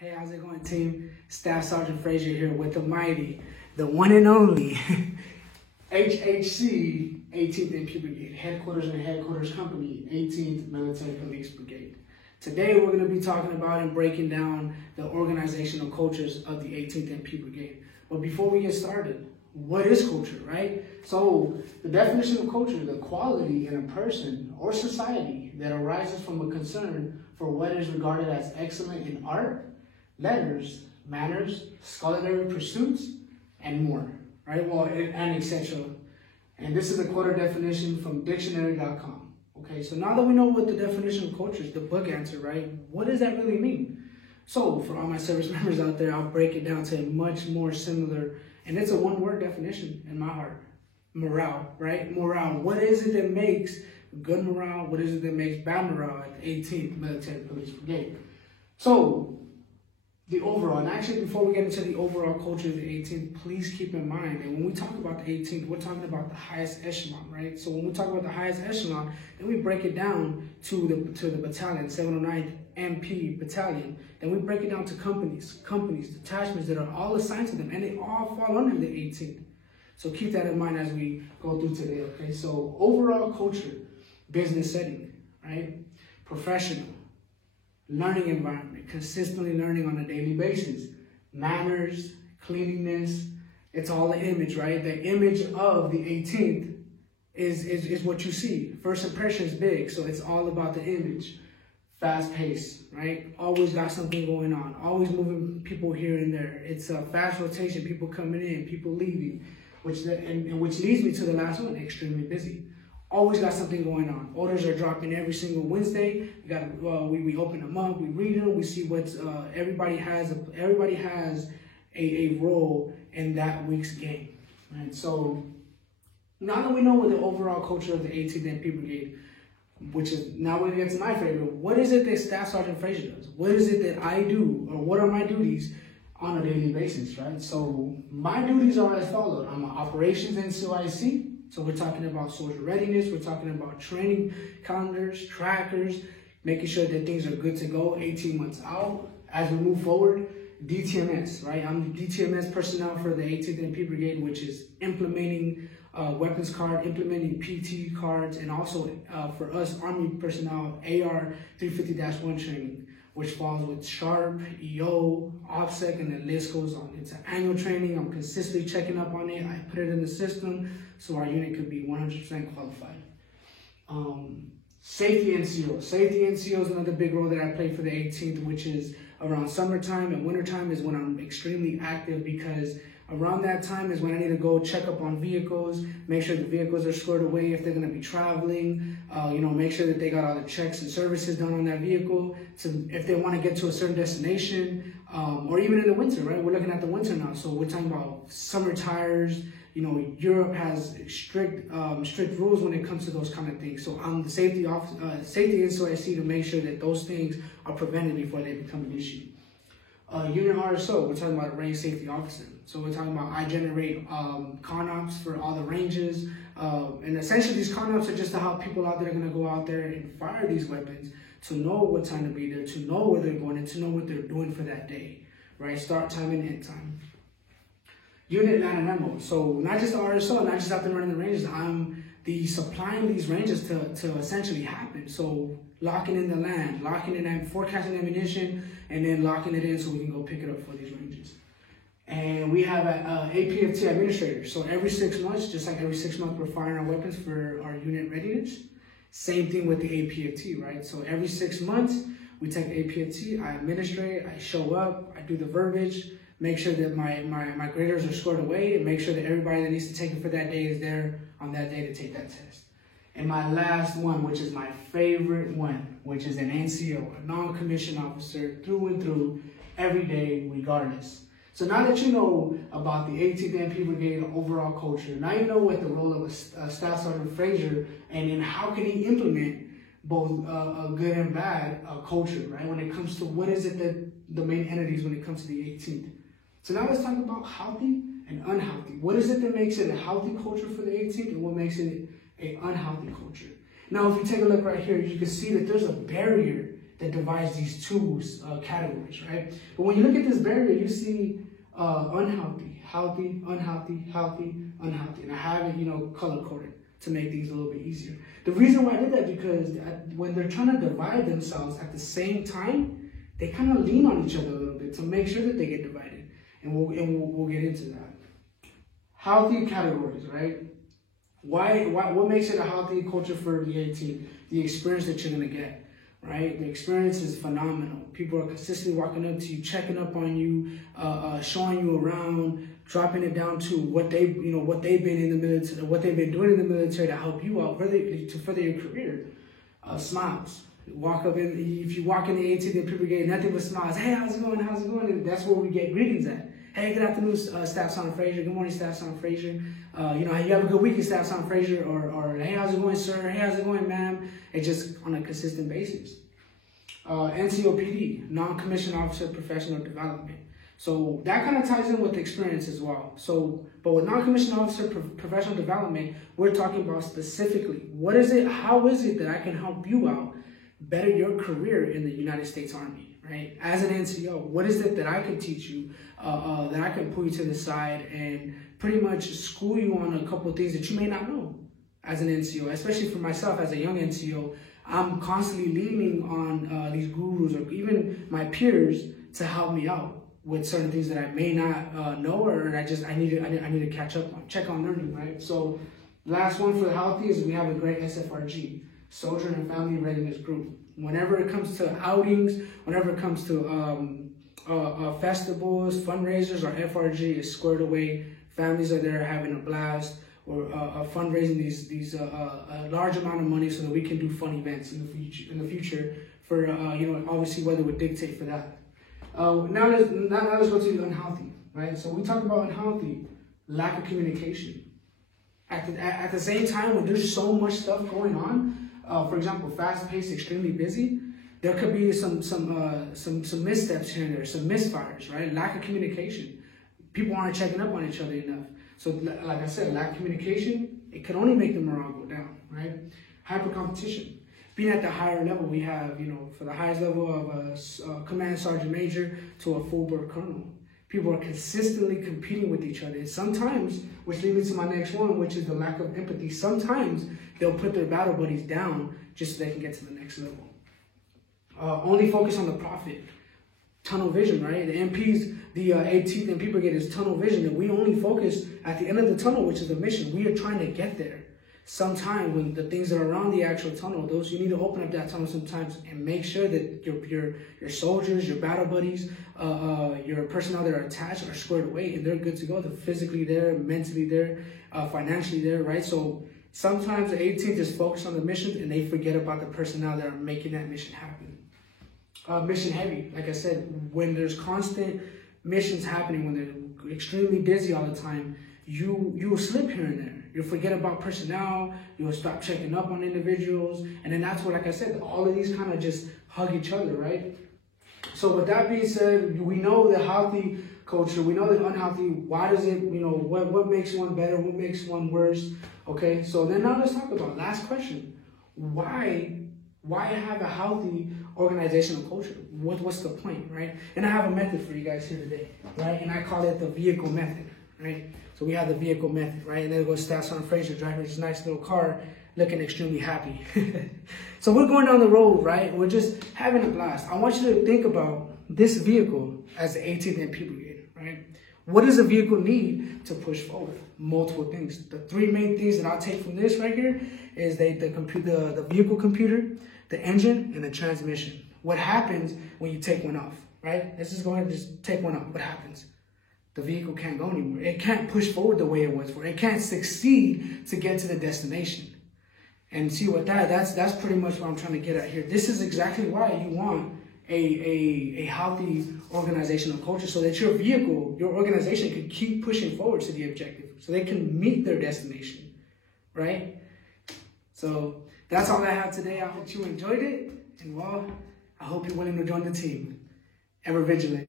Hey, how's it going, team? Staff Sergeant Frazier here with the mighty, the one and only HHC 18th MP Brigade, headquarters and headquarters company, 18th Military Police Brigade. Today, we're going to be talking about and breaking down the organizational cultures of the 18th MP Brigade. But before we get started, what is culture, right? So the definition of culture, the quality in a person or society that arises from a concern for what is regarded as excellent in art, letters, manners, scholarly pursuits, and more, right? Well, and etc. And this is a quarter definition from dictionary.com. Okay, so now that we know what the definition of culture is, the book answer, right? What does that really mean? So for all my service members out there, I'll break it down to a much more similar, and it's a one-word definition in my heart. Morale, right? Morale. What is it that makes good morale? What is it that makes bad morale at the 18th Military Police Brigade? So the overall, and actually before we get into the overall culture of the 18th, please keep in mind that when we talk about the 18th, we're talking about the highest echelon, right? So when we talk about the highest echelon, then we break it down to the battalion, 709th MP Battalion. Then we break it down to companies, detachments that are all assigned to them, and they all fall under the 18th. So keep that in mind as we go through today, okay? So overall culture, business setting, right? Professional, learning environment, consistently learning on a daily basis, manners, cleanliness, it's all the image, right? The image of the 18th is what you see. First impression is big, so it's all about the image. Fast pace, right? Always got something going on, always moving people here and there. It's a fast rotation, people coming in, people leaving, which leads me to the last one, extremely busy. Always got something going on. Orders are dropping every single Wednesday. We open them up, we read them, we see what's everybody has a role in that week's game. Right? So now that we know what the overall culture of the 18th MP Brigade, which is now when we get to my favorite, what is it that Staff Sergeant Frazier does? What is it that I do, or what are my duties on a daily basis, right? So my duties are as follows. I'm an operations NCOIC. So we're talking about soldier readiness, we're talking about training calendars, trackers, making sure that things are good to go 18 months out. As we move forward, DTMS, right? I'm the DTMS personnel for the 18th MP Brigade, which is implementing weapons card, implementing PT cards, and also for us Army personnel, AR 350-1 training, which falls with SHARP, EO, OPSEC, and the list goes on. It's an annual training. I'm consistently checking up on it. I put it in the system so our unit could be 100% qualified. Safety NCO. Safety NCO is another big role that I play for the 18th, which is around summertime and wintertime is when I'm extremely active, because around that time is when I need to go check up on vehicles, make sure the vehicles are squared away if they're going to be traveling, make sure that they got all the checks and services done on that vehicle, to if they want to get to a certain destination, or even in the winter, right? We're looking at the winter now, so we're talking about summer tires. Europe has strict rules when it comes to those kind of things. So I'm the safety NCOIC to make sure that those things are prevented before they become an issue. Unit RSO, we're talking about a range safety officer. So we're talking about I generate CONOPS for all the ranges. And essentially these CONOPS are just to help people out that are gonna go out there and fire these weapons to know what time to be there, to know where they're going, and to know what they're doing for that day, right? Start time and end time. Unit land and ammo. So not just the RSO, not just out there running the ranges, I'm the supplying these ranges to essentially happen. So locking in the land, locking in and forecasting ammunition, and then locking it in so we can go pick it up for these ranges. And we have an APFT administrator. So every 6 months, just like every 6 months, we're firing our weapons for our unit readiness. Same thing with the APFT, right? So every 6 months, we take APFT, I administrate, I show up, I do the verbiage, make sure that my graders are scored away, and make sure that everybody that needs to take it for that day is there on that day to take that test. And my last one, which is my favorite one, which is an NCO, a non-commissioned officer, through and through, every day, regardless. So now that you know about the 18th MP Brigade overall culture, now you know what the role of a Staff Sergeant Frazier, and then how can he implement both a good and bad culture, right? When it comes to what is it that the main entities when it comes to the 18th. So now let's talk about healthy and unhealthy. What is it that makes it a healthy culture for the 18th, and what makes it an unhealthy culture? Now, if you take a look right here, you can see that there's a barrier that divides these two categories, right? But when you look at this barrier, you see unhealthy, healthy, unhealthy, healthy, unhealthy. And I have it, color coded to make things a little bit easier. The reason why I did that because when they're trying to divide themselves at the same time, they kind of lean on each other a little bit to make sure that they get divided. And we'll get into that. Healthy categories, right? What makes it a healthy culture for the 18? The experience that you're gonna get, right? The experience is phenomenal. People are consistently walking up to you, checking up on you, showing you around, dropping it down to what they've been in the military, what they've been doing in the military to help you out, to further your career. Smiles. If you walk in the 18th and people get nothing but smiles. Hey, how's it going? How's it going? And that's where we get greetings at. Hey, good afternoon, Staff Sergeant Frazier. Good morning, Staff Sergeant Frazier. You have a good weekend, Staff Sergeant Frazier. Or hey, how's it going, sir? Hey, how's it going, ma'am? It's just on a consistent basis. NCOPD, Non-Commissioned Officer Professional Development. So that kind of ties in with the experience as well. But with Non-Commissioned Officer Professional Development, we're talking about specifically, what is it, how is it that I can help you out better your career in the United States Army, right? As an NCO, what is it that I can teach you, that I can pull you to the side and pretty much school you on a couple of things that you may not know as an NCO, especially for myself as a young NCO. I'm constantly leaning on these gurus or even my peers to help me out with certain things that I may not know, or I need to catch up on, check on learning, right? So last one for the healthy is we have a great SFRG, Soldier and Family Readiness Group. Whenever it comes to outings, whenever it comes to festivals, fundraisers, our FRG is squared away. Families are there having a blast, or fundraising these large amount of money so that we can do fun events in the future for obviously weather would dictate for that. Now let's go to the unhealthy, right? So we talk about unhealthy, lack of communication. At the same time, when there's so much stuff going on, for example, fast-paced, extremely busy, there could be some missteps here and there, some misfires, right? Lack of communication. People aren't checking up on each other enough. So, like I said, lack of communication, it could only make the morale go down, right? Hyper competition. Being at the higher level, we have, for the highest level of a command sergeant major to a full board colonel. People are consistently competing with each other. And sometimes, which leads me to my next one, which is the lack of empathy. Sometimes they'll put their battle buddies down just so they can get to the next level. Only focus on the profit. Tunnel vision, right? The MPs, the 18th MP Brigade is tunnel vision, and we only focus at the end of the tunnel, which is the mission. We are trying to get there. Sometime when the things that are around the actual tunnel, you need to open up that tunnel sometimes and make sure that your soldiers, your battle buddies, your personnel that are attached are squared away and they're good to go. They're physically there, mentally there, financially there, right? So sometimes the 18th is focused on the mission and they forget about the personnel that are making that mission happen. Mission heavy, like I said, when there's constant missions happening, when they're extremely busy all the time, you will slip here and there. You'll forget about personnel, you'll stop checking up on individuals, and then that's where, like I said, all of these kind of just hug each other, right? So with that being said, we know the healthy culture, we know the unhealthy. Why does it, what makes one better, what makes one worse? Okay, so then now let's talk about last question. Why have a healthy organizational culture? What's the point, right? And I have a method for you guys here today, right? And I call it the vehicle method, right? So we have the vehicle method, right? And then it goes Staff Sergeant Frazier driving this nice little car, looking extremely happy. So we're going down the road, right? We're just having a blast. I want you to think about this vehicle as the 18th MP Brigade, right? What does a vehicle need to push forward? Multiple things. The three main things that I'll take from this right here is the vehicle computer, the engine, and the transmission. What happens when you take one off, right? Let's just go ahead and just take one off. What happens? The vehicle can't go anymore. It can't push forward the way it was for. It can't succeed to get to the destination. And see what that's pretty much what I'm trying to get at here. This is exactly why you want a healthy organizational culture, so that your vehicle, your organization can keep pushing forward to the objective, so they can meet their destination, right? So that's all I have today. I hope you enjoyed it, and well, I hope you're willing to join the team. Ever vigilant.